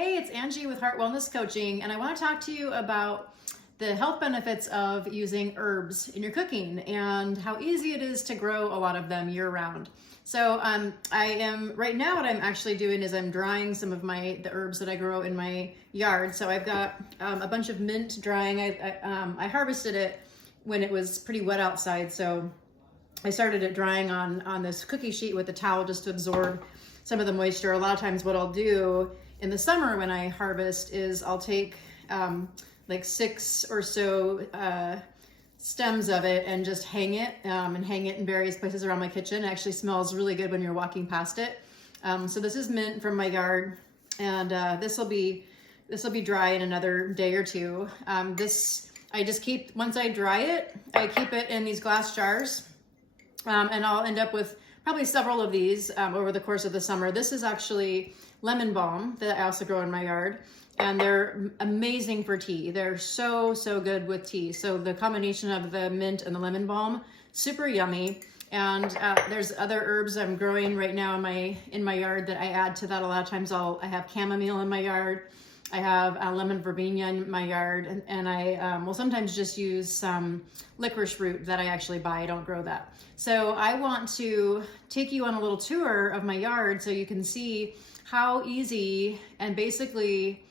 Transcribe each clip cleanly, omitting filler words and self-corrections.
Hey, it's Angie with Heart Wellness Coaching, and I want to talk to you about the health benefits of using herbs in your cooking and how easy it is to grow a lot of them year round. So right now what I'm actually doing is I'm drying some of the herbs that I grow in my yard. So I've got a bunch of mint drying. I harvested it when it was pretty wet outside, so I started it drying on this cookie sheet with a towel just to absorb some of the moisture. A lot of times what I'll do in the summer when I harvest is I'll take like 6 or so stems of it and just hang it in various places around my kitchen. It actually smells really good when you're walking past it. So this is mint from my yard, and this will be dry in another day or two. I just keep, once I dry it, I keep it in these glass jars, and I'll end up with probably several of these over the course of the summer. This is actually lemon balm that I also grow in my yard, and they're amazing for tea. They're so good with tea. So the combination of the mint and the lemon balm, super yummy. And there's other herbs I'm growing right now in my yard that I add to that. A lot of times I have chamomile in my yard. I have lemon verbena in my yard, and I will sometimes just use some licorice root that I actually buy. I don't grow that. So I want to take you on a little tour of my yard so you can see how easy and basically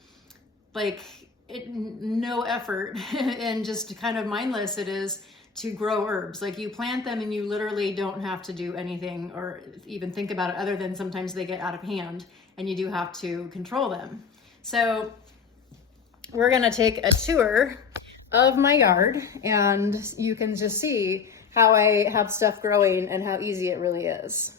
no effort and just kind of mindless it is to grow herbs. Like, you plant them and you literally don't have to do anything or even think about it, other than sometimes they get out of hand and you do have to control them. So we're gonna take a tour of my yard and you can just see how I have stuff growing and how easy it really is.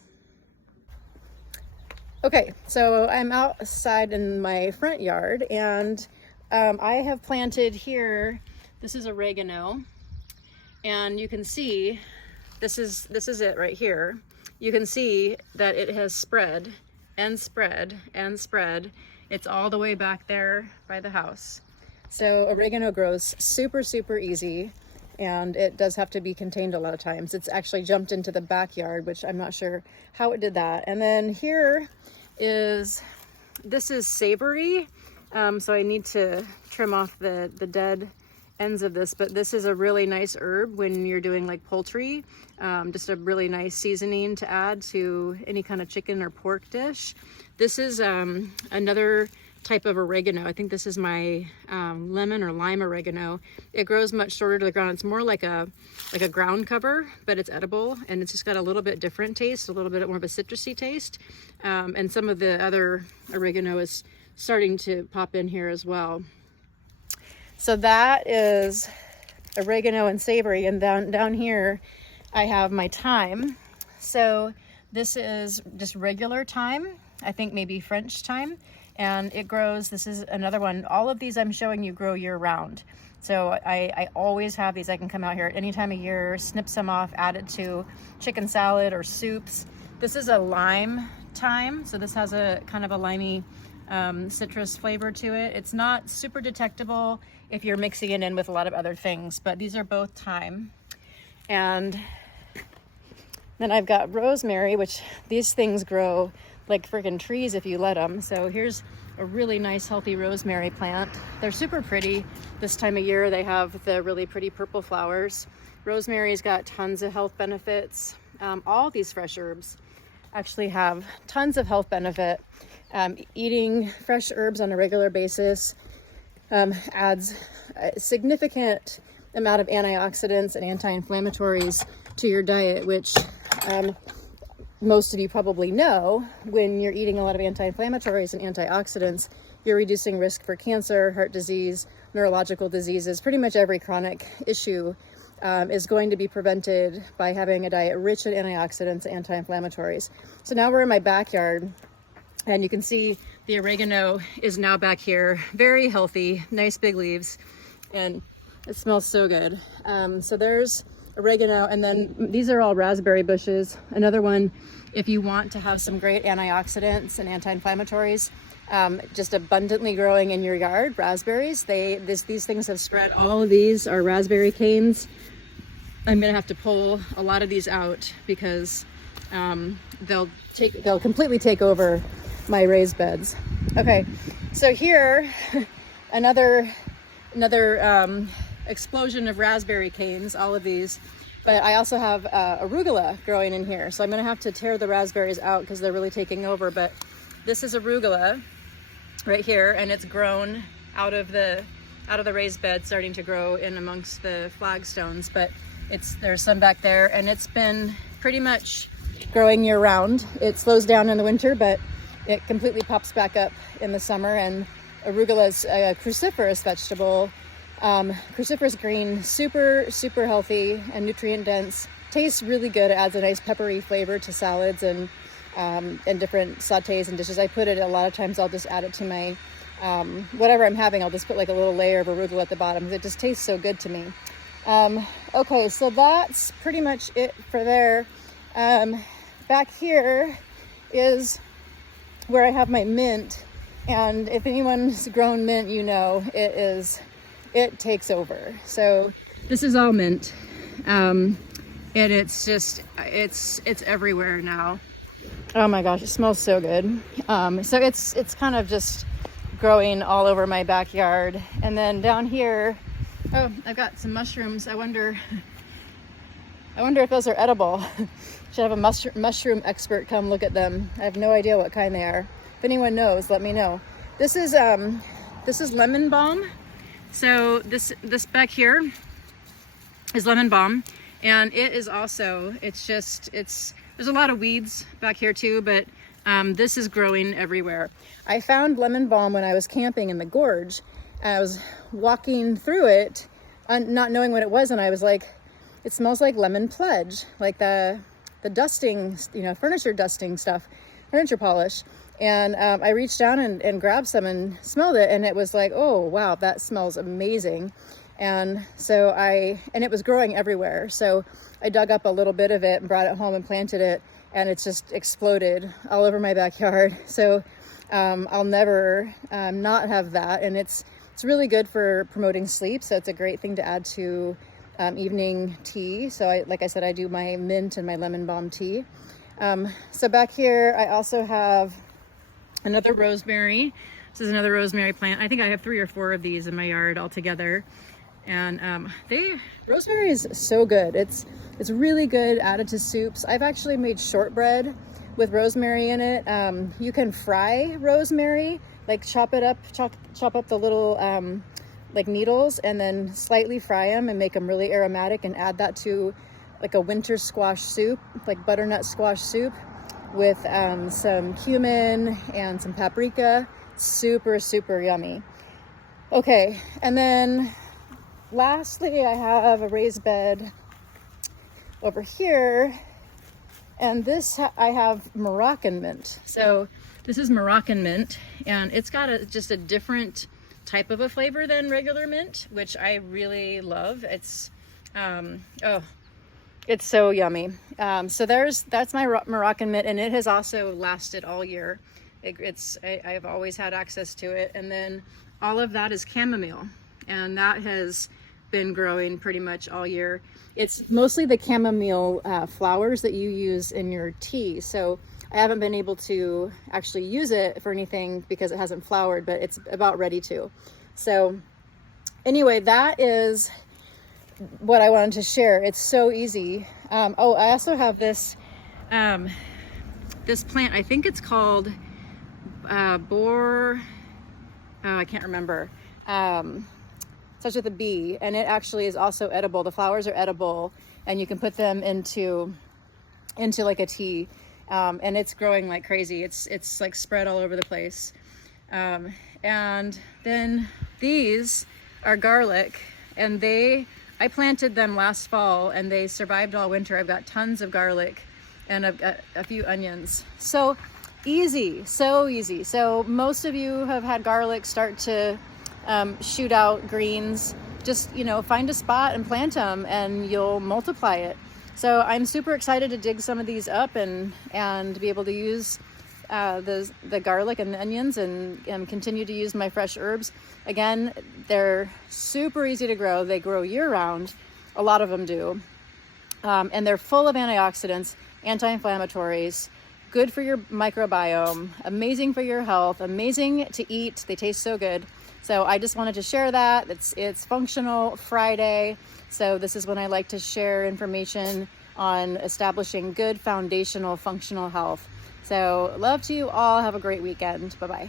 Okay, so I'm outside in my front yard, and I have planted here, this is oregano, and you can see, this is it right here. You can see that it has spread and spread and spread. It's all the way back there by the house. So oregano grows super easy, and it does have to be contained a lot of times. It's actually jumped into the backyard, which I'm not sure how it did that. And then this is savory. So I need to trim off the dead ends of this, but this is a really nice herb when you're doing like poultry. Just a really nice seasoning to add to any kind of chicken or pork dish. This is another type of oregano. I think this is my lemon or lime oregano. It grows much shorter to the ground. It's more like a ground cover, but it's edible, and it's just got a little bit different taste, a little bit more of a citrusy taste. And some of the other oregano is starting to pop in here as well. So that is oregano and savory, and down here I have my thyme. So this is just regular thyme, I think maybe French thyme, and it grows, this is another one. All of these I'm showing you grow year round. So I always have these. I can come out here at any time of year, snip some off, add it to chicken salad or soups. This is a lime thyme, so this has a kind of a limey citrus flavor to it. It's not super detectable if you're mixing it in with a lot of other things, but these are both thyme. And then I've got rosemary, which these things grow like freaking trees if you let them. So here's a really nice healthy rosemary plant. They're super pretty this time of year. They have the really pretty purple flowers. Rosemary's got tons of health benefits. All these fresh herbs actually have tons of health benefit. Eating fresh herbs on a regular basis adds a significant amount of antioxidants and anti-inflammatories to your diet, which most of you probably know. When you're eating a lot of anti-inflammatories and antioxidants, you're reducing risk for cancer, heart disease, neurological diseases. Pretty much every chronic issue is going to be prevented by having a diet rich in antioxidants and anti-inflammatories. So now we're in my backyard, and you can see the oregano is now back here, very healthy, nice big leaves, and it smells so good. So there's oregano, and then these are all raspberry bushes. Another one, if you want to have some great antioxidants and anti-inflammatories, just abundantly growing in your yard, raspberries. These things have spread. All of these are raspberry canes. I'm gonna have to pull a lot of these out because they'll completely take over my raised beds. Okay, so here, another explosion of raspberry canes, all of these. But I also have arugula growing in here. So I'm gonna have to tear the raspberries out because they're really taking over. But this is arugula right here, and it's grown out of the raised bed, starting to grow in amongst the flagstones. But there's some back there, and it's been pretty much growing year round. It slows down in the winter, but it completely pops back up in the summer. And arugula is a cruciferous vegetable. Cruciferous green, super healthy and nutrient dense. Tastes really good. It adds a nice peppery flavor to salads and different sautés and dishes. I put it a lot of times. I'll just add it to my whatever I'm having. I'll just put like a little layer of arugula at the bottom because it just tastes so good to me. Okay, so that's pretty much it for there. Back here is where I have my mint, and if anyone's grown mint, you know it takes over. So this is all mint, and it's just it's everywhere now. Oh my gosh, it smells so good. So it's kind of just growing all over my backyard. And then down here, oh, I've got some mushrooms. I wonder if those are edible. Should have a mushroom expert come look at them. I have no idea what kind they are. If anyone knows, let me know. This is lemon balm. So this back here is lemon balm, and it is also, there's a lot of weeds back here too, but this is growing everywhere. I found lemon balm when I was camping in the gorge. I was walking through it, not knowing what it was, and I was like, it smells like lemon pledge, like the dusting, furniture dusting stuff, furniture polish. And I reached down and grabbed some and smelled it, and it was like, oh wow, that smells amazing. And so and it was growing everywhere. So I dug up a little bit of it and brought it home and planted it, and it's just exploded all over my backyard. So I'll never not have that. And it's really good for promoting sleep. So it's a great thing to add to evening tea. So like I said, I do my mint and my lemon balm tea. So back here, I also have another rosemary. This is another rosemary plant. I think I have 3 or 4 of these in my yard altogether. And rosemary is so good. It's really good added to soups. I've actually made shortbread with rosemary in it. You can fry rosemary, like chop up the little like needles, and then slightly fry them and make them really aromatic, and add that to like a winter squash soup, like butternut squash soup with some cumin and some paprika. Super yummy. Okay, and then lastly, I have a raised bed over here, and this I have Moroccan mint. So this is Moroccan mint, and it's got just a different type of a flavor than regular mint, which I really love. It's it's so yummy. So that's my Moroccan mint, and it has also lasted all year. I've always had access to it. And then all of that is chamomile, and that has been growing pretty much all year. It's mostly the chamomile flowers that you use in your tea. So I haven't been able to actually use it for anything because it hasn't flowered, but it's about ready to. So anyway, that is what I wanted to share. It's so easy. Oh, I also have this this plant. I think it's called I can't remember. Starts with a B, and it actually is also edible. The flowers are edible, and you can put them into like a tea. And it's growing like crazy. It's like spread all over the place. And then these are garlic, and I planted them last fall, and they survived all winter. I've got tons of garlic, and I've got a few onions. So easy, so easy. So most of you have had garlic start to shoot out greens. Just, find a spot and plant them, and you'll multiply it. So I'm super excited to dig some of these up and be able to use the garlic and the onions and continue to use my fresh herbs. Again, they're super easy to grow. They grow year round. A lot of them do. And they're full of antioxidants, anti-inflammatories, good for your microbiome, amazing for your health, amazing to eat. They taste so good. So I just wanted to share that. It's Functional Friday. So this is when I like to share information on establishing good foundational functional health. So love to you all. Have a great weekend. Bye-bye.